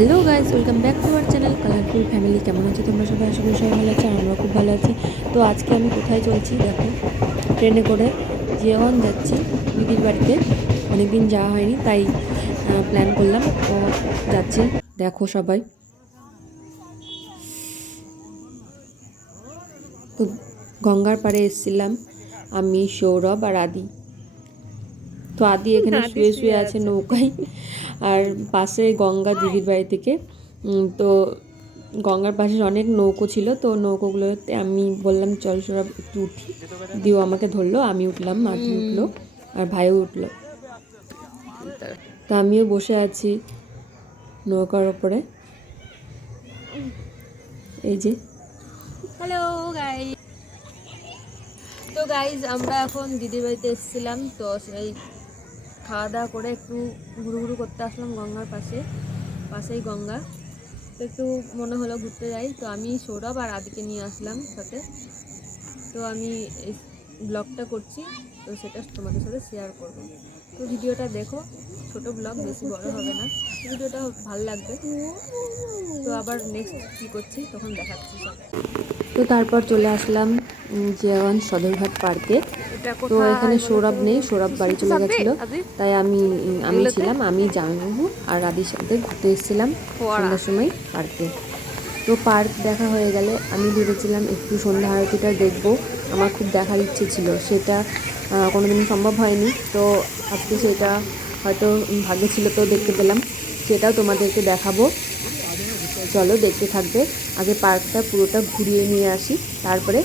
Hello guys, welcome back to our channel colourful family. কেমন আছো তোমরা সবাই? আশা করি সবাই ভালো আছে, আর আমরাও খুব ভালো আছি। তো আজকে আমি কোথায় চলছি দেখো, ট্রেনে করে জিয়াগঞ্জ যাচ্ছি দিদির বাড়িতে। অনেকদিন যাওয়া হয়নি, তাই প্ল্যান করলাম, তো যাচ্ছি। দেখো সবাই, তো গঙ্গার পাড়ে এসেছিলাম আমি, সৌরভ আর আদি। তো আদি এখানে শুয়ে শুয়ে আছে নৌকায়, আর পাশে গঙ্গা দিদির বাড়ি থেকে। তো গঙ্গার পাশে অনেক নৌকো ছিল, তো নৌকোগুলোতে আমি বললাম চল সৌরভ একটু উঠি, দিও আমাকে ধরলো, আমি উঠলাম, আদি উঠলো আর ভাইও উঠলো। তো আমিও বসে আছি নৌকার ওপরে, এই যে। হ্যালো গাইস, তো গাইজ আমরা এখন দিদির বাড়িতে এসেছিলাম, তো সেই খাওয়া দাওয়া করে একটু ঘুরু ঘুরু করতে আসলাম গঙ্গার পাশেই গঙ্গা। তো একটু মনে হলো ঘুরতে যাই, তো আমি সৌরভ আর আদিকে নিয়ে আসলাম সাথে। তো আমি এই ব্লগটা করছি, তো সেটা তোমাদের সাথে শেয়ার করব। তো ভিডিওটা দেখো, ছোট ব্লগ, বেশি বড় হবে না, ভিডিওটা ভালো লাগবে। তো আবার নেক্সট কী করছি তখন দেখাচ্ছি সব। তো তারপর চলে আসলাম জিয়াগঞ্জ সদরঘাট পার্কে। তো এখানে সৌরভ নেই, সৌরভ বাড়ি চলে গেছিলো, তাই আমি ছিলাম, আমি জামাইবাবু আর আদির সাথে ঘুরতে এসেছিলাম সন্ধ্যার সময় পার্কে। তো পার্ক দেখা হয়ে গেলে আমি ভেবেছিলাম একটু সন্ধ্যা আরতিটা দেখবো, আমার খুব দেখার ইচ্ছে ছিল, সেটা কোনোদিন সম্ভব হয়নি। তো আজকে সেটা হয়তো ভাগ্যে ছিল, তো দেখতে পেলাম, সেটাও তোমাদেরকে দেখাবো। চলো দেখতে থাকবে। আগে পার্কটা পুরোটা ঘুরিয়ে নিয়ে আসি, তারপরে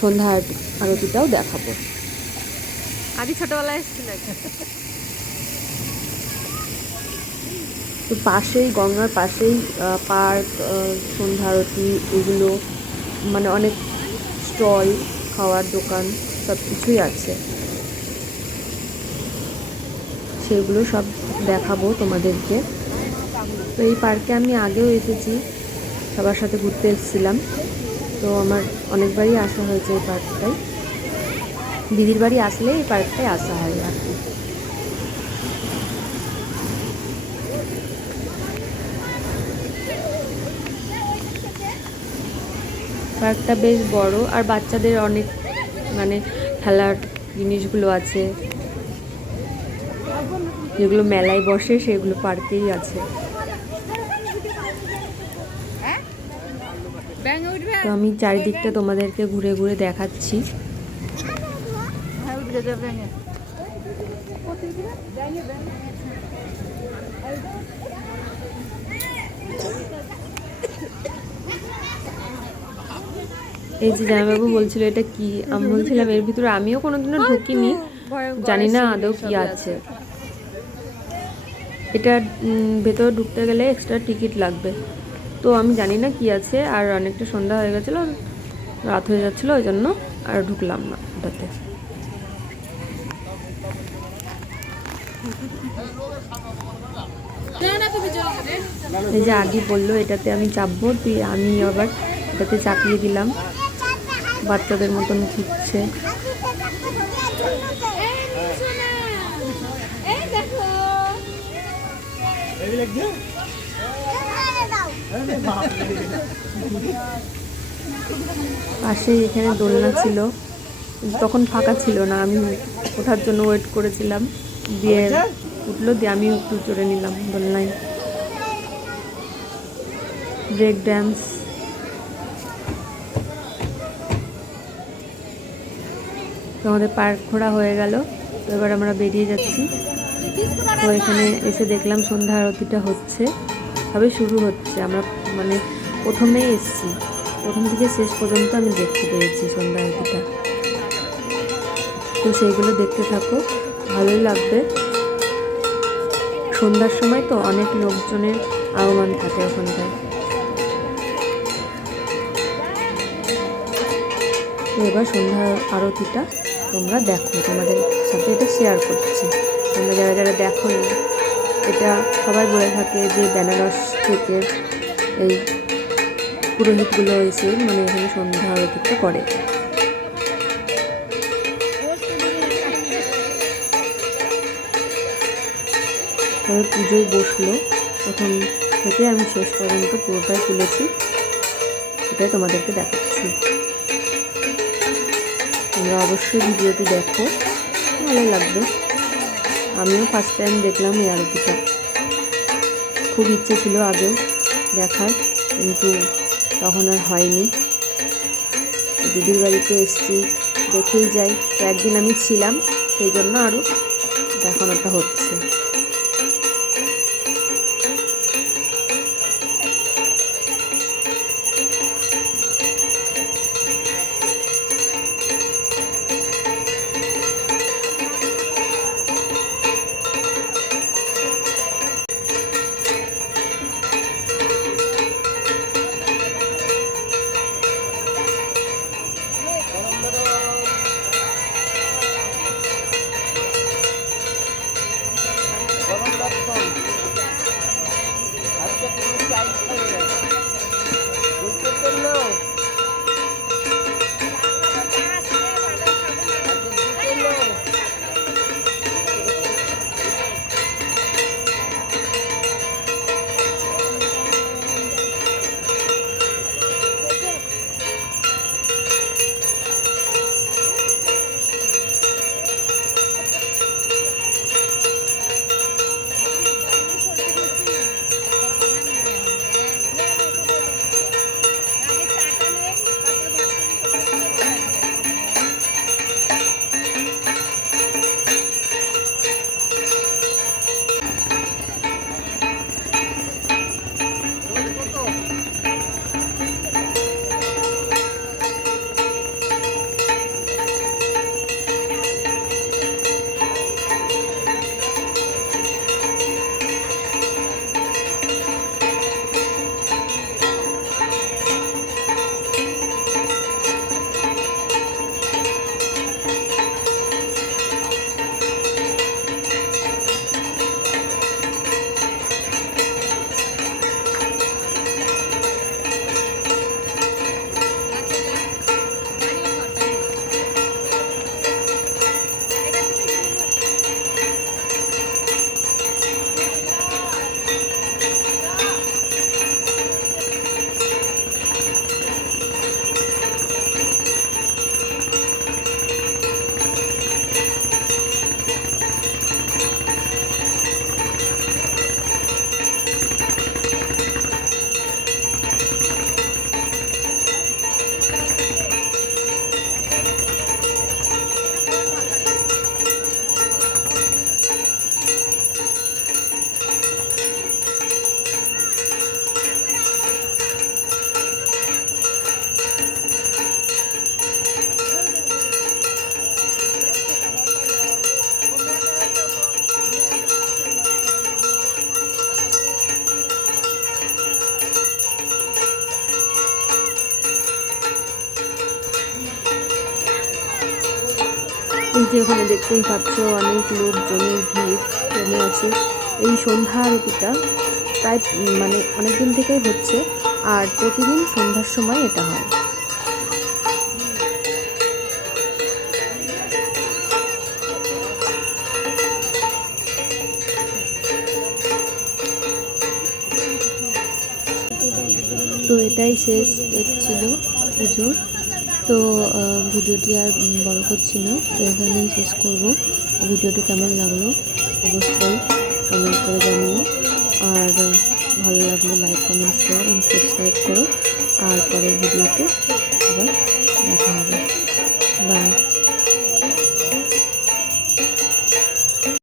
সন্ধ্যা আরতিটাও দেখাবো। আদি ছোটবেলায় এসেছিল। তো পাশেই, গঙ্গার পাশেই পার্ক, সন্ধ্যা আরতি, এগুলো মানে অনেক স্টল, খাওয়ার দোকান, সব কিছুই আছে, সেগুলো সব দেখাবো তোমাদেরকে। তো এই পার্কে আমি আগেও এসেছি, সবার সাথে ঘুরতে এসেছিলাম, তো আমার অনেকবারই আসা হয়েছে এই পার্কটায়। দিদির বাড়ি আসলে এই পার্কটায় আসা হয় আর কি। পার্কটা বেশ বড়, আর বাচ্চাদের অনেক মানে খেলার জিনিসগুলো আছে, যেগুলো মেলায় বসে সেগুলো পার্কেই আছে। তো আমি চারিদিকটা তোমাদেরকে ঘুরে ঘুরে দেখাচ্ছি। এই যে জামাইবাবু বলছিল এটা কি, আমি বলছিলাম এর ভিতরে আমিও কোনোদিনও ঢুকিনি, জানি না আদৌ কি আছে। এটা ভেতরে ঢুকতে গেলে এক্সট্রা টিকিট লাগবে, তো আমি জানি না কি আছে। আর অনেকটা সন্ধ্যা হয়ে গেছিলো, রাত হয়ে যাচ্ছিলো, ওই জন্য আর ঢুকলাম না ওটাতে। এই যে আদি বললো এটাতে আমি চাপবো, আমি আবার এটাতে চাপিয়ে দিলাম, বাচ্চাদের মতন ঘুরছে। পাশে এখানে দোলনা ছিল, তখন ফাঁকা ছিল না, আমি ওঠার জন্য ওয়েট করেছিলাম, দিয়ে উঠলো, দিয়ে আমিও একটু চড়ে নিলাম দোলনায়। ব্রেক ড্যান্স, তো আমাদের পার্ক ঘোরা হয়ে গেল, তো এবার আমরা বেরিয়ে যাচ্ছি। তো এখানে এসে দেখলাম সন্ধ্যা আরতিটা হচ্ছে, সবে শুরু হচ্ছে। আমরা মানে প্রথমেই এসেছি, প্রথম থেকে শেষ পর্যন্ত আমি দেখতে পেয়েছি সন্ধ্যা আরতিটা। তো সেইগুলো দেখতে থাকো, ভালোই লাগবে। সন্ধ্যার সময় তো অনেক লোকজনের আগমন থাকে ওখানটায়। তো এবার সন্ধ্যা আরতিটা তোমরা দেখো, তোমাদের সাথে এটা শেয়ার করছি। তোমরা যারা যারা দেখো, এটা সবাই বলে থাকে যে বেনারস থেকে এই পুরোহিতগুলো এসে মানে এখানে সন্ধ্যা আরতিটা করে। তবে পুজোয় বসলো, প্রথম থেকে আমি শেষ পর্যন্ত পুরোটাই তুলেছি, সেটাই তোমাদেরকে দেখাচ্ছি। তোমরা অবশ্যই ভিডিওটি দেখো, ভালো লাগবে। আমিও ফার্স্ট টাইম দেখলাম এই আরতিটা, খুব ইচ্ছে ছিল আগেও দেখার, কিন্তু তখন আর হয়নি। দিদির বাড়িতে এসেছি, দেখেই যাই। তো একদিন আমি ছিলাম, সেই জন্য আরও দেখানোটা হচ্ছে। এই যে ওখানে দেখতেই পাচ্ছ অনেক লোকজনের ভিড় জমে আছে। এই সন্ধ্যা আরতিটা প্রায় মানে অনেক দিন থেকেই হচ্ছে, আর প্রতিদিন সন্ধ্যার সময় এটা হয়। তো এটাই শেষ ছিল পুজোর। তো ভিডিওটি আর বড় করছি না, তো এখানেই শেষ করব। ভিডিওটি কেমন লাগলো অবশ্যই কমেন্ট করে জানিও, আর ভালো লাগলে লাইক কমেন্ট শেয়ার এবং সাবস্ক্রাইব করো। আর পরের ভিডিওতে আবার দেখা হবে। বাই।